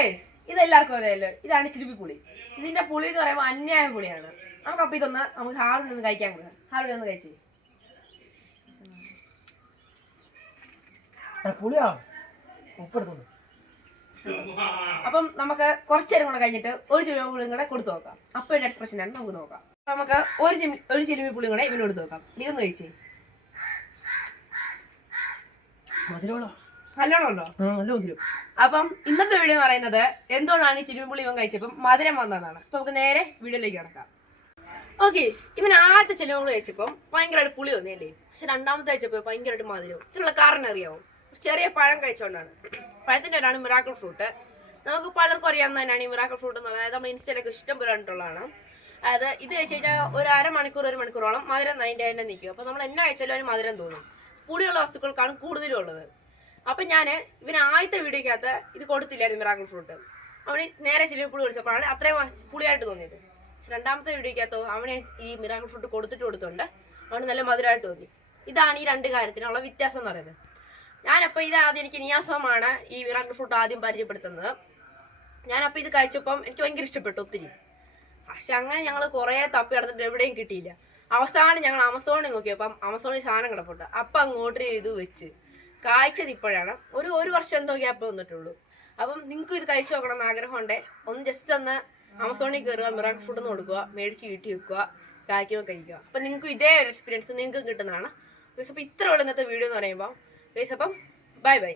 Guys ഇതെല്ലാവർക്കും അറിയാലോ, ഇതാണ് ചിലിപ്പിപ്പുളി. ഇതിന്റെ പുളി എന്ന് പറയുമ്പോൾ അന്യായ പുളിയാണ്. നമുക്കപ്പോൾ ഇതൊന്ന് നമുക്ക് ഹാറുവിൽ നിന്ന് കഴിക്കാൻ കൊടുക്കാം. ഹാറുവിൽ ഒന്ന് കഴിച്ചേ. അപ്പം നമുക്ക് കുറച്ചു നേരം കൂടെ കഴിഞ്ഞിട്ട് ഒരു ചിലിമി പുളിയും കൂടെ കൊടുത്തു നോക്കാം. അപ്പോൾ ഒരു എക്സ്പ്രഷനാണ് നമുക്ക് നോക്കാം. നമുക്ക് ഒരു ചിലിമി പുളിയും കൂടെ ഇവന് കൊടുത്തു നോക്കാം. ഇതൊന്ന് കഴിച്ചേ. നല്ലോണം ഉണ്ടോ? അപ്പം ഇന്നത്തെ വീഡിയോ എന്ന് പറയുന്നത് എന്തുകൊണ്ടാണ് ഈ ചിലിമിപ്പുളി ഇവൻ കഴിച്ചപ്പം മധുരം വന്നതാണ്. അപ്പൊ നമുക്ക് നേരെ വീഡിയോയിലേക്ക് കിടക്കാം. ഓക്കെ, ഇവൻ ആദ്യത്തെ ചിലിമിപ്പുളി കഴിച്ചപ്പം ഭയങ്കരമായിട്ട് പുളി വന്നല്ലേ. പക്ഷെ രണ്ടാമത്തെ കഴിച്ചപ്പോ ഭയങ്കരമായിട്ട് മധുരവും. ഇതിനുള്ള കാരണം അറിയാവോ? ചെറിയ പഴം കഴിച്ചോണ്ടാണ്. പഴത്തിന്റെ പേരാണ് മിറാക്കിൾ ഫ്രൂട്ട്. നമുക്ക് പലർക്കും അറിയാവുന്ന തന്നെയാണ് ഈ മിറാക്കിൾ ഫ്രൂട്ട് എന്ന് പറയുന്നത്. അതായത് നമ്മൾ ഇൻസ്റ്റയിലൊക്കെ ഇഷ്ടം പോലെ കണ്ടിട്ടുള്ളതാണ്. അതായത് ഇത് കഴിച്ച് കഴിഞ്ഞാൽ ഒരു മണിക്കൂറോളം മധുരം അതിന്റെ തന്നെ നിൽക്കും. അപ്പൊ നമ്മൾ എന്നാ കഴിച്ചാലും അതിന് മധുരം തോന്നും. പുളിയുള്ള വസ്തുക്കൾക്കാണ് കൂടുതലും ഉള്ളത്. അപ്പൊ ഞാന് ഇവന് ആദ്യത്തെ വീഡിയോക്കകത്ത് ഇത് കൊടുത്തില്ലായിരുന്നു മിറാക്കിൾ ഫ്രൂട്ട്. അവന് നേരെ ചിലിമിപ്പുളി കുടിച്ചപ്പോഴാണ് അത്രയും പുളിയായിട്ട് തോന്നിയത്. പക്ഷെ രണ്ടാമത്തെ വീഡിയോക്കകത്തോ അവനെ ഈ മിറാക്കിൾ ഫ്രൂട്ട് കൊടുത്തിട്ടുണ്ട് അവന് നല്ല മധുരമായിട്ട് തോന്നി. ഇതാണ് ഈ രണ്ട് കാര്യത്തിനുള്ള വ്യത്യാസം എന്ന് പറയുന്നത്. ഞാനപ്പോൾ ഇത് ആദ്യം എനിക്ക് നിയാസമാണ് ഈ മിറാക്കിൾ ഫ്രൂട്ട് ആദ്യം പരിചയപ്പെടുത്തുന്നത്. ഞാനപ്പോൾ ഇത് കഴിച്ചപ്പം എനിക്ക് ഭയങ്കര ഇഷ്ടപ്പെട്ടു ഒത്തിരി. പക്ഷെ അങ്ങനെ ഞങ്ങൾ കുറെ തപ്പി നടന്നിട്ട് എവിടെയും കിട്ടിയില്ല. അവസാനം ഞങ്ങൾ ആമസോണിൽ നോക്കിയപ്പം ആമസോണിൽ സാധനം കിടപ്പുണ്ട്. അപ്പം അങ്ങോട്ട് ഇത് വെച്ച് കായ്ച്ചത് ഇപ്പോഴാണ്. ഒരു വർഷം എന്തോ ഗ്യാപ്പ് വന്നിട്ടുള്ളൂ. അപ്പം നിങ്ങൾക്കും ഇത് കഴിച്ചു നോക്കണം എന്ന് ആഗ്രഹമുണ്ടേ ഒന്ന് ജസ്റ്റ് ഒന്ന് ആമസോണിൽ കയറുക, മിറാക്കിൾ ഫ്രൂട്ട് ഒന്ന് കൊടുക്കുക, മേടിച്ച് വീട്ടി വെക്കുക, കായ്ക്കുമ്പോൾ കഴിക്കുക. അപ്പം നിങ്ങൾക്ക് ഇതേ ഒരു എക്സ്പീരിയൻസ് നിങ്ങൾക്ക് കിട്ടുന്നതാണ്. അപ്പം ഇത്ര ഉള്ള ഇന്നത്തെ വീഡിയോ എന്ന് പറയുമ്പോൾ അപ്പം ബൈ ബൈ.